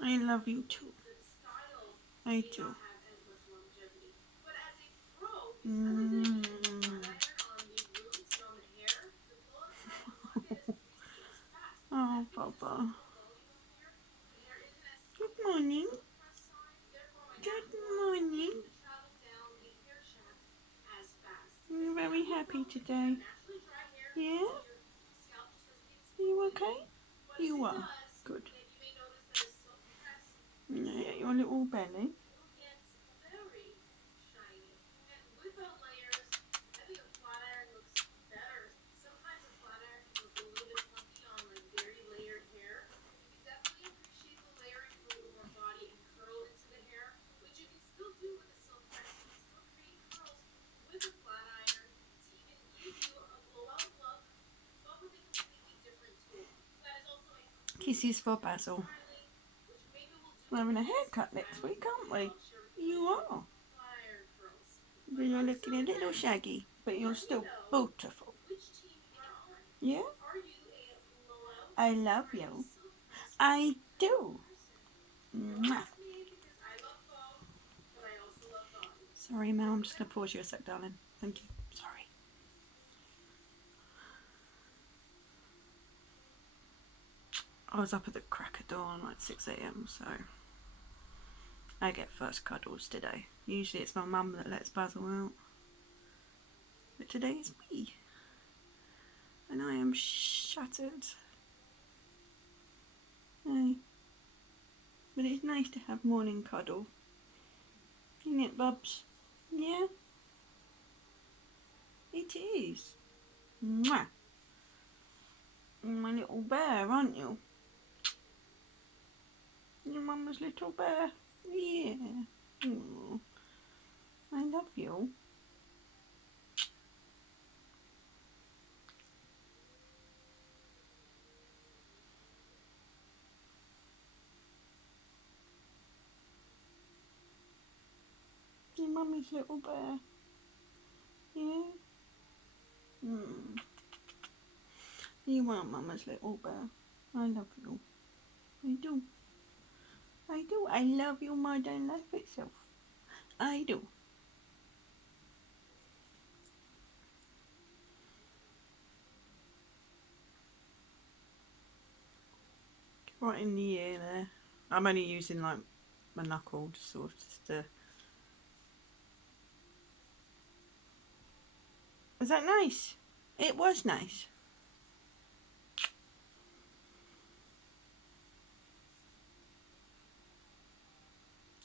I love you too. I do. Mm. Oh, Papa. Good morning. Good morning. You're very happy today. Yeah? You okay? You are. Good. Yeah, your little belly. Kisses for Basil. We're having a haircut next week, aren't we? You are. But you're looking a little shaggy, but you're still beautiful. Yeah? I love you. I do. Mwah. Sorry, Mel, I'm just going to pause you a sec, darling. Thank you. Sorry. I was up at the crack of dawn, like 6 a.m, so I get first cuddles today. Usually it's my mum that lets Basil out, but today it's me. And I am shattered. Hey. But it's nice to have morning cuddle. Isn't it, Bubs? Yeah? It is. Mwah. My little bear, aren't you? Your mama's little bear. Yeah. Aww. I love you. Your mummy's little bear. Yeah? Mm. You are mama's little bear. I love you. I do. I do. I love you more than life itself. I do. Right in the ear there. I'm only using like my knuckle to sort of just Was that nice? It was nice.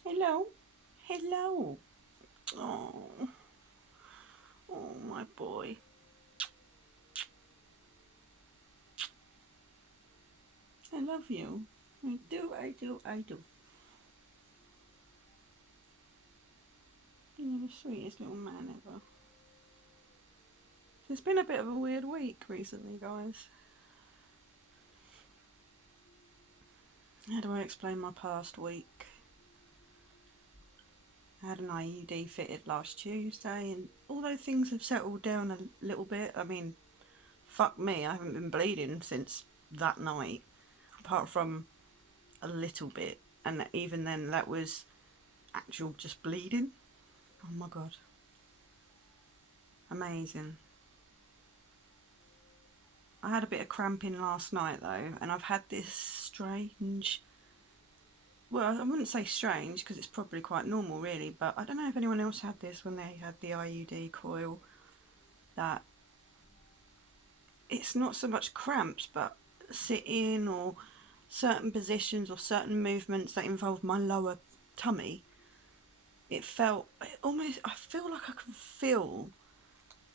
Hello? Hello. Oh. Oh, my boy. I love you. I do, I do, I do. You're the sweetest little man ever. It's been a bit of a weird week recently, guys. How do I explain my past week? I had an IUD fitted last Tuesday, and although things have settled down a little bit, I mean, fuck me, I haven't been bleeding since that night, apart from a little bit, and even then that was actual just bleeding. Oh my god. Amazing. I had a bit of cramping last night though, and I've had this strange, well, I wouldn't say strange because it's probably quite normal really, but I don't know if anyone else had this when they had the IUD coil, that it's not so much cramps but sitting or certain positions or certain movements that involve my lower tummy. It felt almost, I feel like I can feel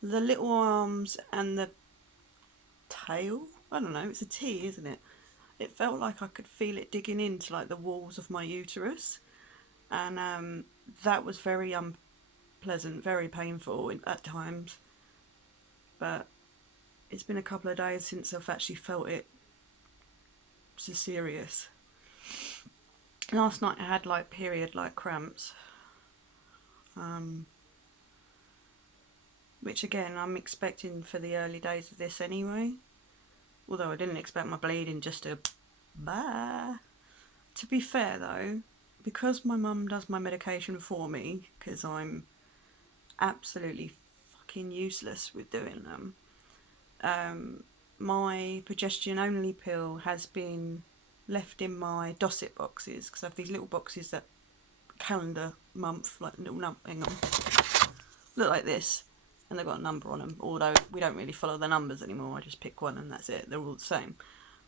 the little arms and the tail. I don't know, it's a T, isn't it? It felt like I could feel it digging into like the walls of my uterus, and that was very unpleasant, very painful at times. But it's been a couple of days since I've actually felt it so serious. Last night I had like period like cramps, um, which again I'm expecting for the early days of this anyway. Although I didn't expect my bleeding just to To be fair though, because my mum does my medication for me, because I'm absolutely fucking useless with doing them, my progesterone only pill has been left in my Dosset boxes, because I have these little boxes that calendar month, like little hang on, look like this, and they've got a number on them, although we don't really follow the numbers anymore. I just pick one and that's it, they're all the same.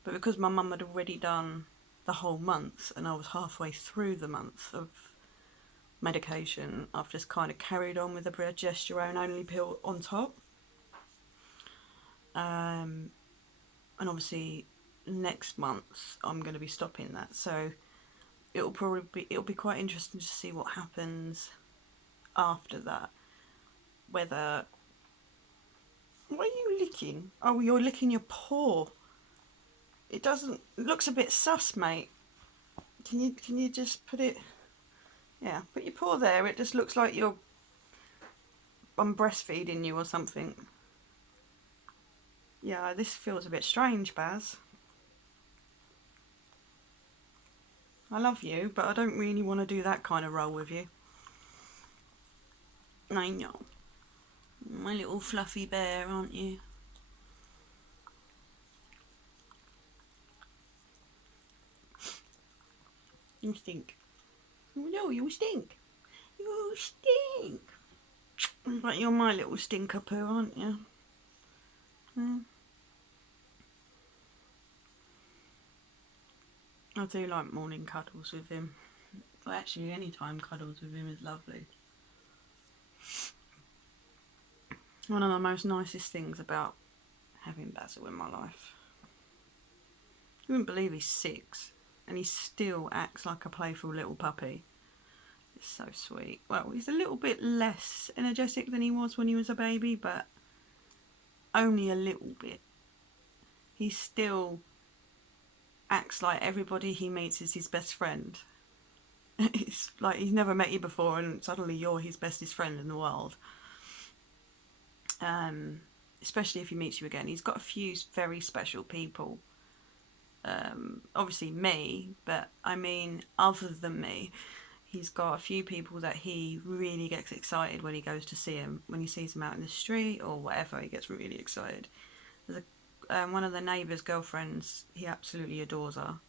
But because my mum had already done the whole month and I was halfway through the month of medication, I've just kind of carried on with the progesterone only pill on top. And obviously next month I'm going to be stopping that, so it'll be quite interesting to see what happens after that. Whether, what are you licking? Oh, you're licking your paw. It looks a bit sus, mate. Can you just put it, yeah, put your paw there. It just looks like I'm breastfeeding you or something. Yeah, this feels a bit strange, Baz. I love you, but I don't really want to do that kind of role with you. I know. My little fluffy bear, aren't you? You stink. Oh no, you stink. You stink. But you're my little stinker poo, aren't you? I do like morning cuddles with him. Well, actually, any time cuddles with him is lovely. One of the most nicest things about having Basil in my life. You wouldn't believe he's 6 and he still acts like a playful little puppy. It's so sweet. Well, he's a little bit less energetic than he was when he was a baby, but only a little bit. He still acts like everybody he meets is his best friend. It's like he's never met you before and suddenly you're his bestest friend in the world. Especially if he meets you again. He's got a few very special people. Obviously me, but I mean other than me. He's got a few people that he really gets excited when he goes to see him. When he sees them out in the street or whatever, he gets really excited. There's one of the neighbours' girlfriends, he absolutely adores her.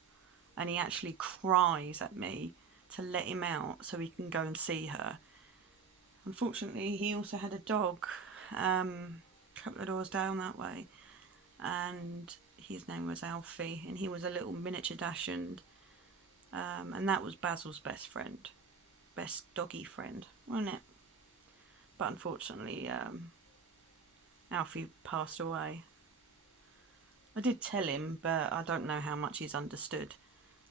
And he actually cries at me to let him out so he can go and see her. Unfortunately, he also had a dog a couple of doors down that way. And his name was Alfie. And he was a little miniature dachshund. And that was Basil's best friend. Best doggy friend, wasn't it? But unfortunately, Alfie passed away. I did tell him, but I don't know how much he's understood.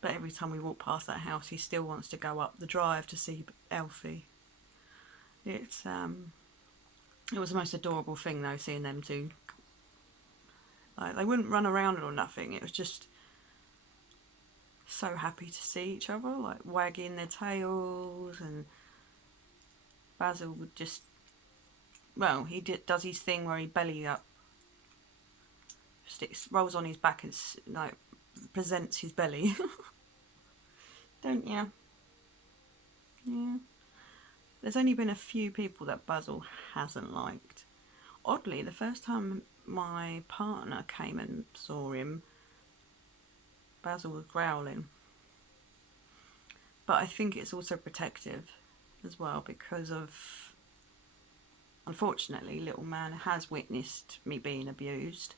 But every time we walk past that house, he still wants to go up the drive to see Alfie. It was the most adorable thing though, seeing them two. Like, they wouldn't run around or nothing. It was just so happy to see each other, like wagging their tails, and Basil would just, well, does his thing where he belly up, rolls on his back and like presents his belly. Don't you? Yeah. There's only been a few people that Basil hasn't liked. Oddly, the first time my partner came and saw him, Basil was growling. But I think it's also protective as well, because of, unfortunately, little man has witnessed me being abused.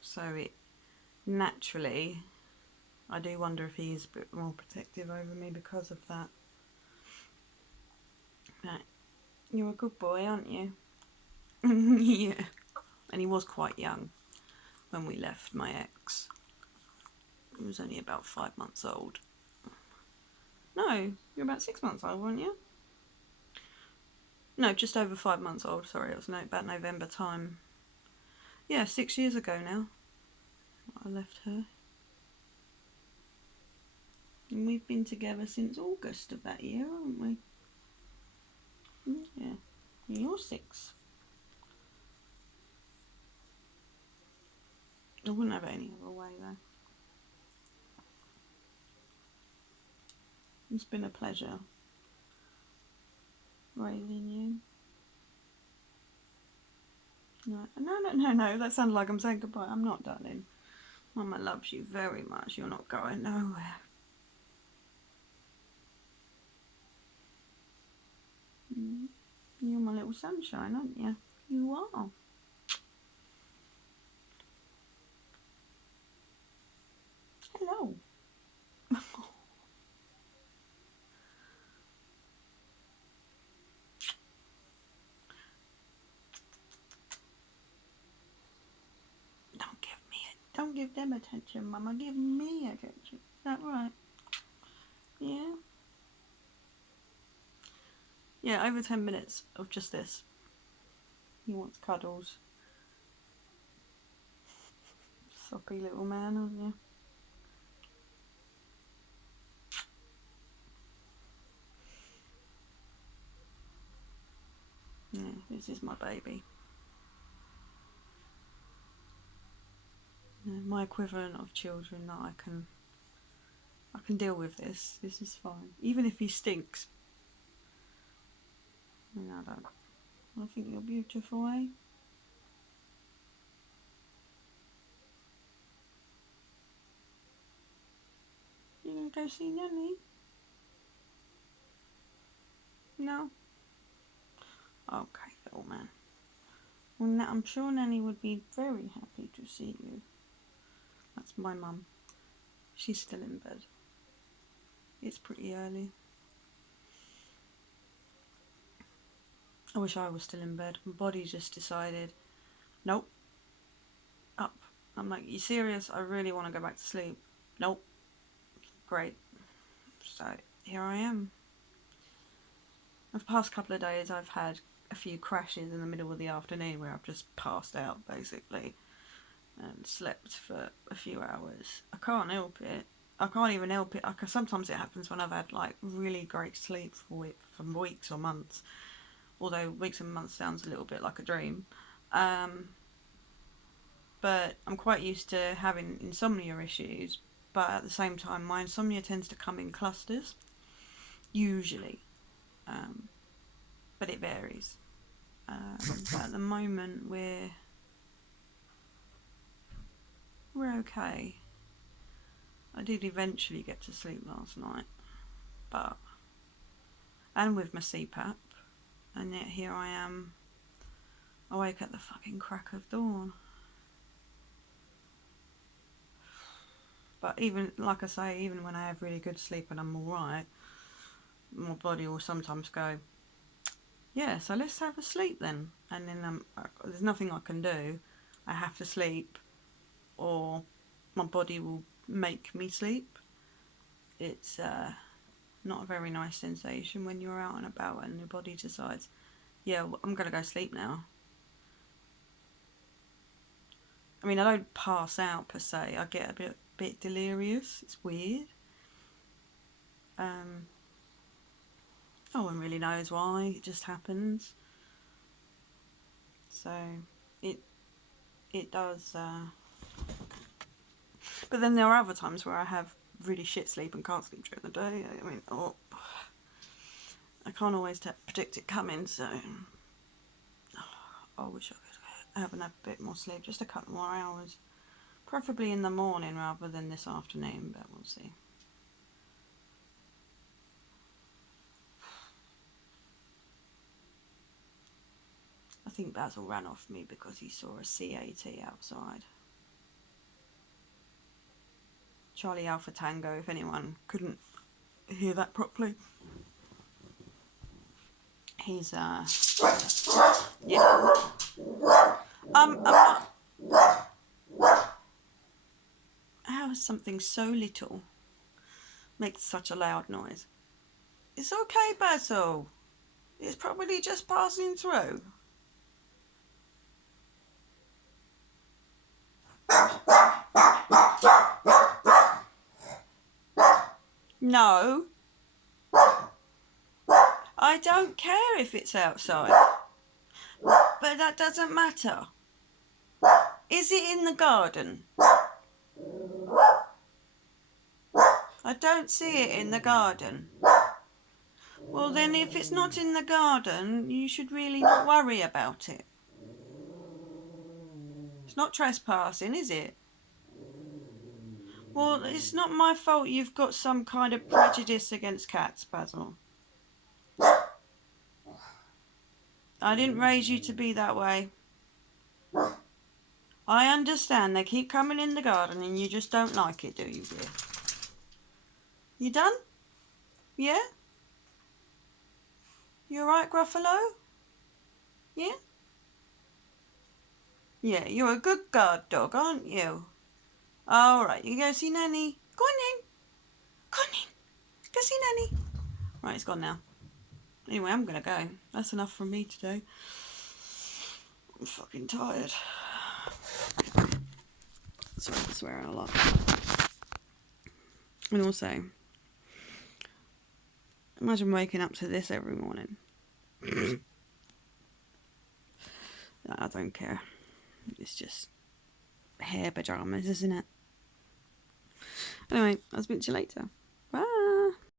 So it naturally, I do wonder if he is a bit more protective over me because of that. But you're a good boy, aren't you? Yeah. And he was quite young when we left my ex. He was only about 5 months old. No, you're about 6 months old, weren't you? No, just over 5 months old. Sorry, it was about November time. Yeah, 6 years ago now. I left her. And we've been together since August of that year, haven't we? Yeah. You're 6. I wouldn't have it any other way though. It's been a pleasure raising you. No. That sounds like I'm saying goodbye. I'm not, darling. Mama loves you very much. You're not going nowhere. You're my little sunshine, aren't you? You are. Hello. Don't give them attention, Mama. Give me attention. Is that right? Yeah? Yeah, over 10 minutes of just this. He wants cuddles. Soppy little man, aren't you? Yeah, this is my baby. Yeah, my equivalent of children that I can deal with this. This is fine. Even if he stinks. No, I don't. I think you're beautiful, eh? You gonna go see Nanny? No? Okay, little man. Well, I'm sure Nanny would be very happy to see you. That's my mum. She's still in bed. It's pretty early. I wish I was still in bed. My body just decided, nope, up. I'm like, you serious? I really want to go back to sleep. Nope. Great. So here I am. For the past couple of days I've had a few crashes in the middle of the afternoon where I've just passed out basically and slept for a few hours. I can't help it. I can't even help it. Sometimes it happens when I've had like really great sleep for weeks or months. Although weeks and months sounds a little bit like a dream. But I'm quite used to having insomnia issues. But at the same time, my insomnia tends to come in clusters, usually. But it varies. But at the moment, we're okay. I did eventually get to sleep last night, and with my CPAP, and yet here I am, awake at the fucking crack of dawn. But even, like I say, even when I have really good sleep and I'm alright, my body will sometimes go, yeah, so let's have a sleep then. And then there's nothing I can do. I have to sleep, or my body will make me sleep. It's not a very nice sensation when you're out and about and your body decides, yeah, I'm going to go sleep now. I mean, I don't pass out per se. I get a bit delirious. It's weird. No one really knows why. It just happens. So it does. But then there are other times where I have really shit sleep and can't sleep during the day. I mean, I can't always predict it coming. So I wish I could have a bit more sleep, just a couple more hours, preferably in the morning rather than this afternoon. But we'll see. I think Basil ran off me because he saw a CAT outside. Charlie Alpha Tango, if anyone couldn't hear that properly. He's, yeah. How is something so little makes such a loud noise? It's okay, Basil. It's probably just passing through. No. I don't care if it's outside. But that doesn't matter. Is it in the garden? I don't see it in the garden. Well, then if it's not in the garden, you should really not worry about it. It's not trespassing, is it? Well, it's not my fault you've got some kind of prejudice against cats, Basil. I didn't raise you to be that way. I understand they keep coming in the garden and you just don't like it, do you, dear? You done? Yeah? You alright, Gruffalo? Yeah? Yeah, you're a good guard dog, aren't you? Alright, you go see Nanny. Go on then. Go on then. Go see Nanny. Right, it's gone now. Anyway, I'm gonna go. That's enough from me today. I'm fucking tired. Sorry, I'm swearing a lot. And also, imagine waking up to this every morning. I don't care. It's just hair pajamas, isn't it? Anyway, I'll speak to you later.